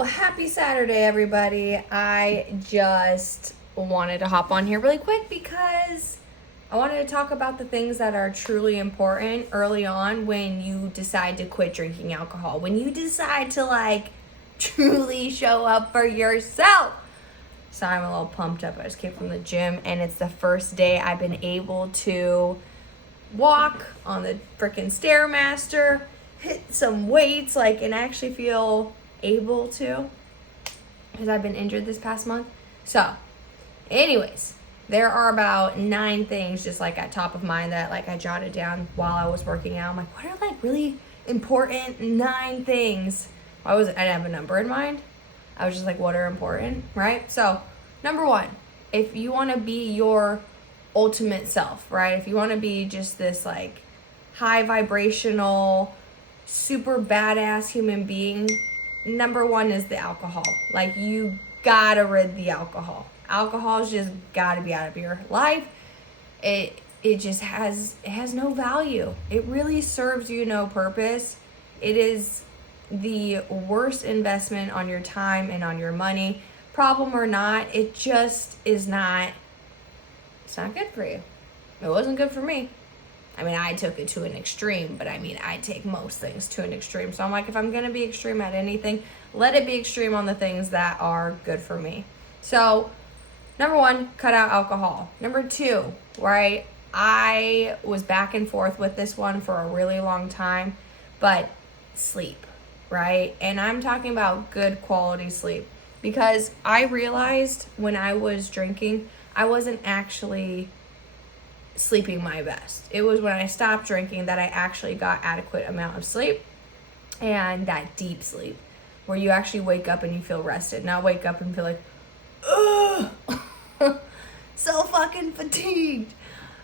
Well, happy Saturday, everybody. I just wanted to hop on here really quick because I wanted to talk about the things that are truly important early on when you decide to quit drinking alcohol. When you decide to truly show up for yourself. So I'm a little pumped up. I just came from the gym and it's the first day I've been able to walk on the freaking Stairmaster, hit some weights, and actually feel able to, because I've been injured this past month. So anyways, there are about 9 things just at top of mind that I jotted down while I was working out. I'm like, what are really important 9 things? I didn't have a number in mind. I was just like, what are important, right? So number 1, if you want to be your ultimate self, right? If you want to be just this high vibrational, super badass human being, number 1 is the alcohol. You gotta rid the alcohol. Alcohol's just gotta be out of your life. It has no value. It really serves you no purpose. It is the worst investment on your time and on your money. Problem or not, it just is not, it's not good for you. It wasn't good for me. I took it to an extreme, but I take most things to an extreme. So I'm like, if I'm going to be extreme at anything, let it be extreme on the things that are good for me. So number 1, cut out alcohol. Number 2, right? I was back and forth with this one for a really long time, but sleep, right? And I'm talking about good quality sleep, because I realized when I was drinking, I wasn't actually sleeping my best. It was when I stopped drinking that I actually got adequate amount of sleep, and that deep sleep where you actually wake up and you feel rested, not wake up and feel like, ugh, so fucking fatigued.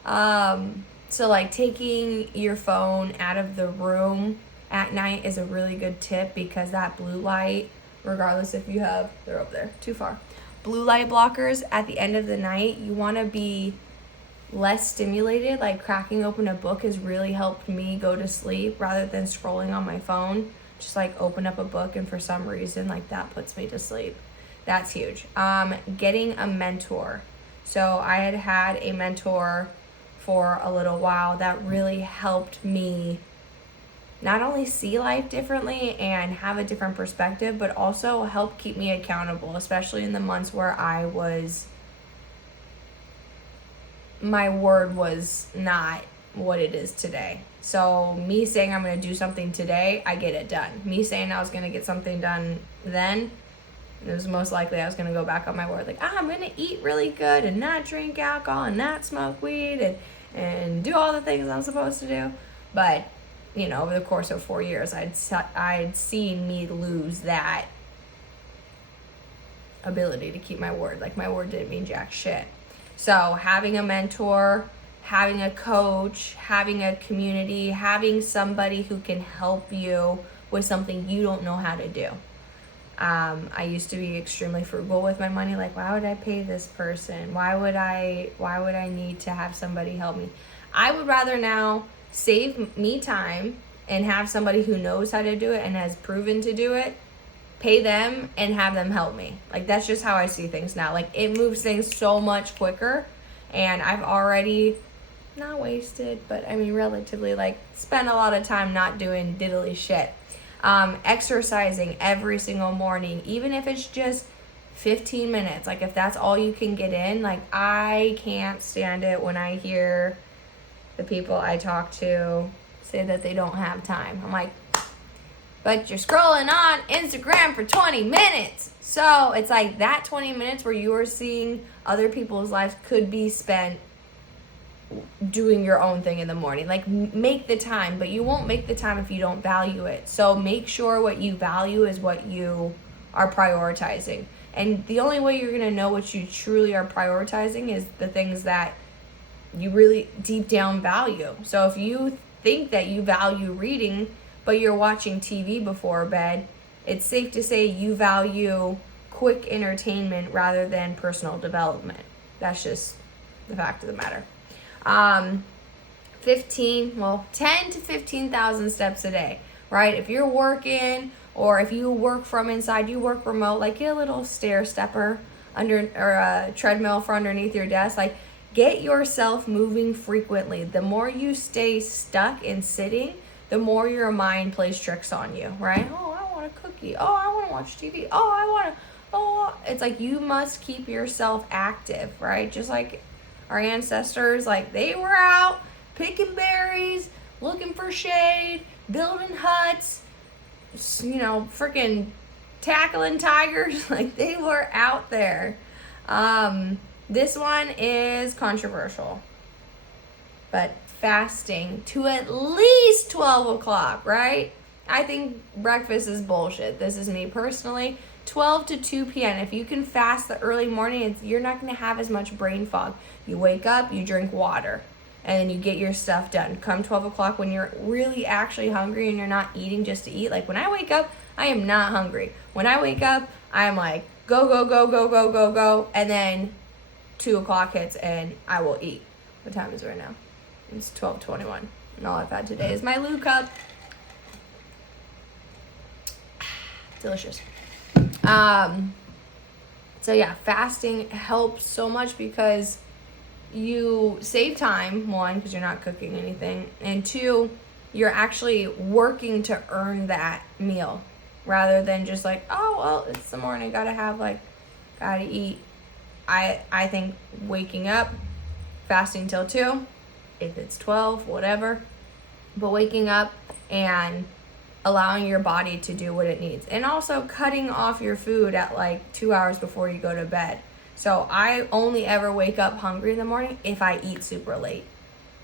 So taking your phone out of the room at night is a really good tip, because that blue light, regardless if you have, they're over there, too far, blue light blockers at the end of the night, you want to be less stimulated. Cracking open a book has really helped me go to sleep rather than scrolling on my phone. Just open up a book, and for some reason that puts me to sleep. That's huge. Getting a mentor. So I had a mentor for a little while that really helped me not only see life differently and have a different perspective, but also help keep me accountable, especially in the months where my word was not what it is today. So me saying I'm going to do something today, I get it done. Me saying I was going to get something done then, it was most likely I was going to go back on my word. I'm going to eat really good and not drink alcohol and not smoke weed and do all the things I'm supposed to do. But, over the course of 4 years, I'd seen me lose that ability to keep my word. My word didn't mean jack shit. So having a mentor, having a coach, having a community, having somebody who can help you with something you don't know how to do. I used to be extremely frugal with my money. Why would I pay this person? Why would I need to have somebody help me? I would rather now save me time and have somebody who knows how to do it and has proven to do it, pay them and have them help me. That's just how I see things now. It moves things so much quicker, and I've already not wasted, but relatively spent a lot of time not doing diddly shit. Exercising every single morning, even if it's just 15 minutes, if that's all you can get in. I can't stand it when I hear the people I talk to say that they don't have time. I'm like, but you're scrolling on Instagram for 20 minutes. So it's that 20 minutes where you are seeing other people's lives could be spent doing your own thing in the morning. Make the time, but you won't make the time if you don't value it. So make sure what you value is what you are prioritizing. And the only way you're going to know what you truly are prioritizing is the things that you really deep down value. So if you think that you value reading, but you're watching TV before bed, it's safe to say you value quick entertainment rather than personal development. That's just the fact of the matter. 10 to 15,000 steps a day, right? If you're working Or if you work from inside, you work remote, like get a little stair stepper under, or a treadmill for underneath your desk. Like get yourself moving frequently. The more you stay stuck in sitting, the more your mind plays tricks on you, right? Oh, I want a cookie. Oh, I want to watch TV. It's like you must keep yourself active, right? Just like our ancestors, like they were out picking berries, looking for shade, building huts, freaking tackling tigers. Like they were out there. This one is controversial, but fasting to at least 12 o'clock, right? I think breakfast is bullshit. This is me personally. 12 to 2 p.m. If you can fast the early morning, you're not going to have as much brain fog. You wake up, you drink water, and then you get your stuff done. Come 12 o'clock when you're really actually hungry and you're not eating just to eat. Like when I wake up, I am not hungry. When I wake up, I'm like, go, go, go, go, go, go, go. And then 2 o'clock hits and I will eat. What time is it right now? It's 12:21. And all I've had today is my Lou cup. Delicious. So yeah, fasting helps so much because you save time, one, because you're not cooking anything, and two, you're actually working to earn that meal rather than just like, oh, well, it's the morning, gotta eat. I think waking up, fasting till 2, if it's 12, whatever, but waking up and allowing your body to do what it needs. And also cutting off your food at like 2 hours before you go to bed. So I only ever wake up hungry in the morning if I eat super late.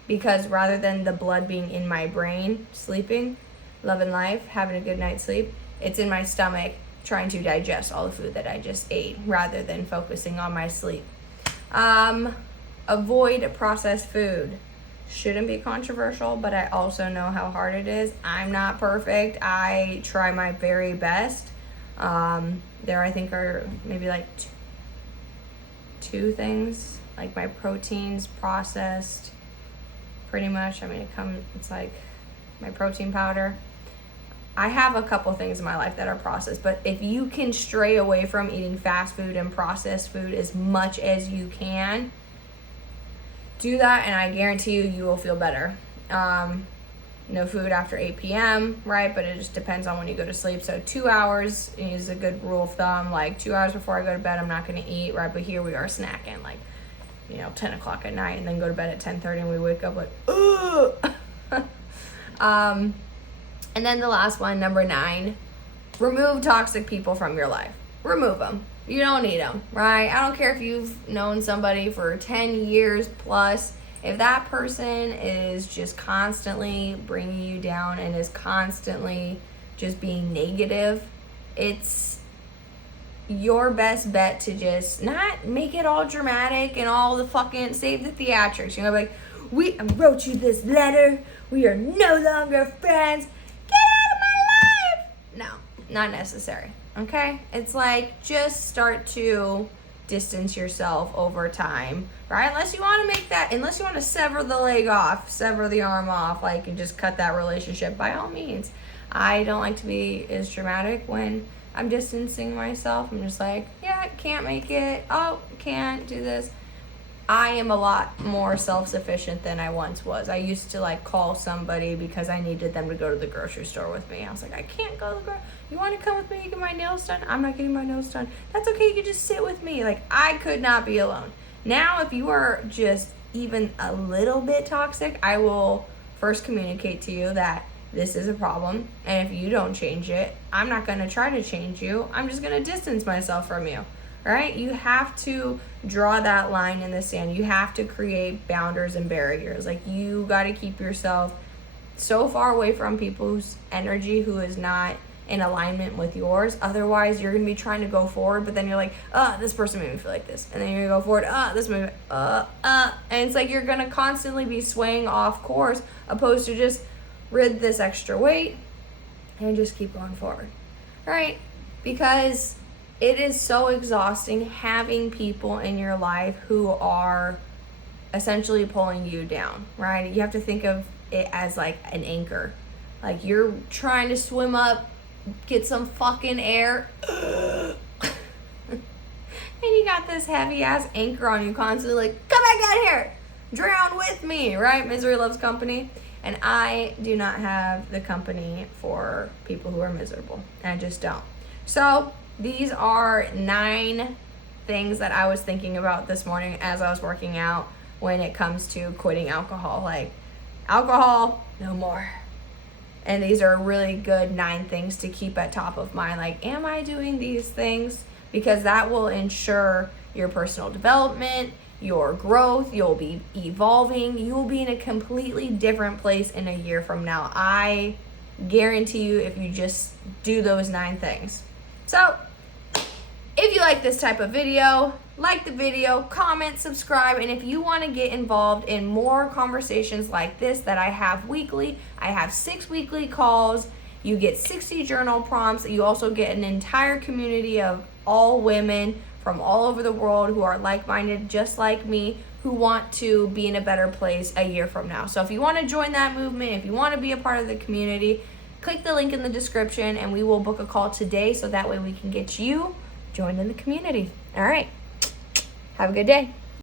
Because rather than the blood being in my brain, sleeping, loving life, having a good night's sleep, it's in my stomach trying to digest all the food that I just ate rather than focusing on my sleep. Avoid processed food. Shouldn't be controversial, but I also know how hard it is. I'm not perfect. I try my very best. There I think are maybe like two things, like my proteins processed pretty much. I mean, it's like my protein powder. I have a couple things in my life that are processed, but if you can stray away from eating fast food and processed food as much as you can, do that, and I guarantee you will feel better. No food after 8 p.m., right? But it just depends on when you go to sleep. So 2 hours is a good rule of thumb. Like 2 hours before I go to bed, I'm not going to eat, right? But here we are snacking, like, 10 o'clock at night, and then go to bed at 10:30, and we wake up like, ugh. And then the last one, number 9, remove toxic people from your life. Remove them. You don't need them, right? I don't care if you've known somebody for 10 years plus. If that person is just constantly bringing you down and is constantly just being negative, it's your best bet to just not make it all dramatic and all the fucking save the theatrics. Like, I wrote you this letter. We are no longer friends. Get out of my life. No, not necessary. Okay? It's like, just start to distance yourself over time, right? Unless you want to sever the leg off, sever the arm off, like, and just cut that relationship, by all means. I don't like to be as dramatic when I'm distancing myself. I'm just like, yeah, can't make it. Oh, can't do this. I am a lot more self-sufficient than I once was. I used to like call somebody because I needed them to go to the grocery store with me. I was like, I can't go to the grocery. You want to come with me? Get my nails done? I'm not getting my nails done. That's okay. You can just sit with me. Like, I could not be alone. Now, if you are just even a little bit toxic, I will first communicate to you that this is a problem. And if you don't change it, I'm not going to try to change you. I'm just going to distance myself from you. Right? You have to draw that line in the sand. You have to create boundaries and barriers. Like, you got to keep yourself so far away from people's energy who is not in alignment with yours. Otherwise, you're going to be trying to go forward, but then you're like, this person made me feel like this. And then you're going to go forward, this made me, And it's like you're going to constantly be swaying off course opposed to just rid this extra weight and just keep going forward. Right? Because it is so exhausting having people in your life who are essentially pulling you down, right? You have to think of it as like an anchor. Like, you're trying to swim up get some fucking air. And you got this heavy ass anchor on you constantly, like, come back down here, drown with me, right? Misery loves company. And I do not have the company for people who are miserable. I just don't. So these are 9 things that I was thinking about this morning as I was working out when it comes to quitting alcohol. Like, alcohol, no more. And these are really good 9 things to keep at top of mind. Like, am I doing these things? Because that will ensure your personal development, your growth. You'll be evolving. You will be in a completely different place in a year from now. I guarantee you, if you just do those 9 things. So, if you like this type of video, like the video, comment, subscribe, and if you want to get involved in more conversations like this that I have weekly, I have 6 weekly calls. You get 60 journal prompts. You also get an entire community of all women from all over the world who are like-minded, just like me, who want to be in a better place a year from now. So if you want to join that movement, if you want to be a part of the community, click the link in the description and we will book a call today so that way we can get you joined in the community. All right. Have a good day.